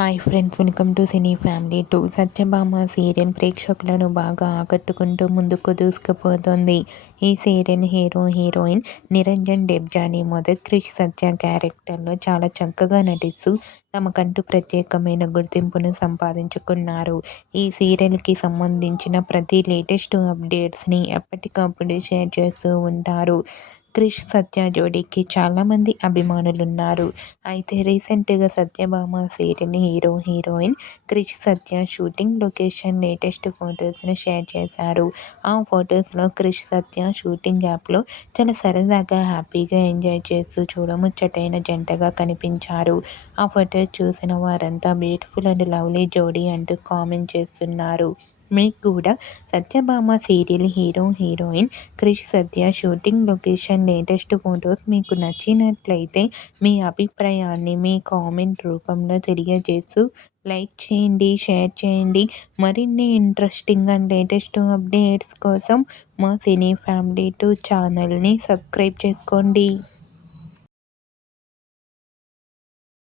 Hi friends, welcome to cine family 2. Satyabhama serial ప్రేక్షకులను బాగా ఆకట్టుకుంటూ ముందుకు దూసుకుపోతుంది. ఈ serial hero heroine Niranjan Debjani మొదటి క్రిష్ సత్య క్యారెక్టర్లో చాలా చక్కగా నటిస్తూ తమకంటూ ప్రత్యేకమైన గుర్తింపును సంపాదించుకున్నారు. ఈ సీరియల్కి సంబంధించిన ప్రతి లేటెస్ట్ అప్డేట్స్ని ఎప్పటికప్పుడు షేర్ చేస్తూ ఉంటారు. క్రిష్ సత్య జోడీకి చాలామంది అభిమానులున్నారు. అయితే రీసెంట్గా Satyabhama serial hero heroine Krish Satya shooting location latest ఫొటోస్ను షేర్ చేశారు. ఆ ఫొటోస్లో క్రిష్ సత్య షూటింగ్ యాప్లో చాలా సరదాగా హ్యాపీగా ఎంజాయ్ చేస్తూ చూడముచ్చటైన జంటగా కనిపించారు. ఆ ఫొటోస్ చూసిన వారంతా బ్యూటిఫుల్ అండ్ లవ్లీ జోడీ అంటూ కామెంట్ చేస్తున్నారు. మీకు కూడా Satyabhama serial hero heroine Krish Satya shooting location latest photos మీకు నచ్చినట్లయితే మీ అభిప్రాయాన్ని మీ కామెంట్ రూపంలో తెలియజేస్తూ లైక్ చేయండి, షేర్ చేయండి. మరిన్ని ఇంట్రెస్టింగ్ అండ్ లేటెస్ట్ అప్డేట్స్ కోసం మా సినీ ఫ్యామిలీ 2 ఛానల్ని సబ్స్క్రైబ్ చేసుకోండి.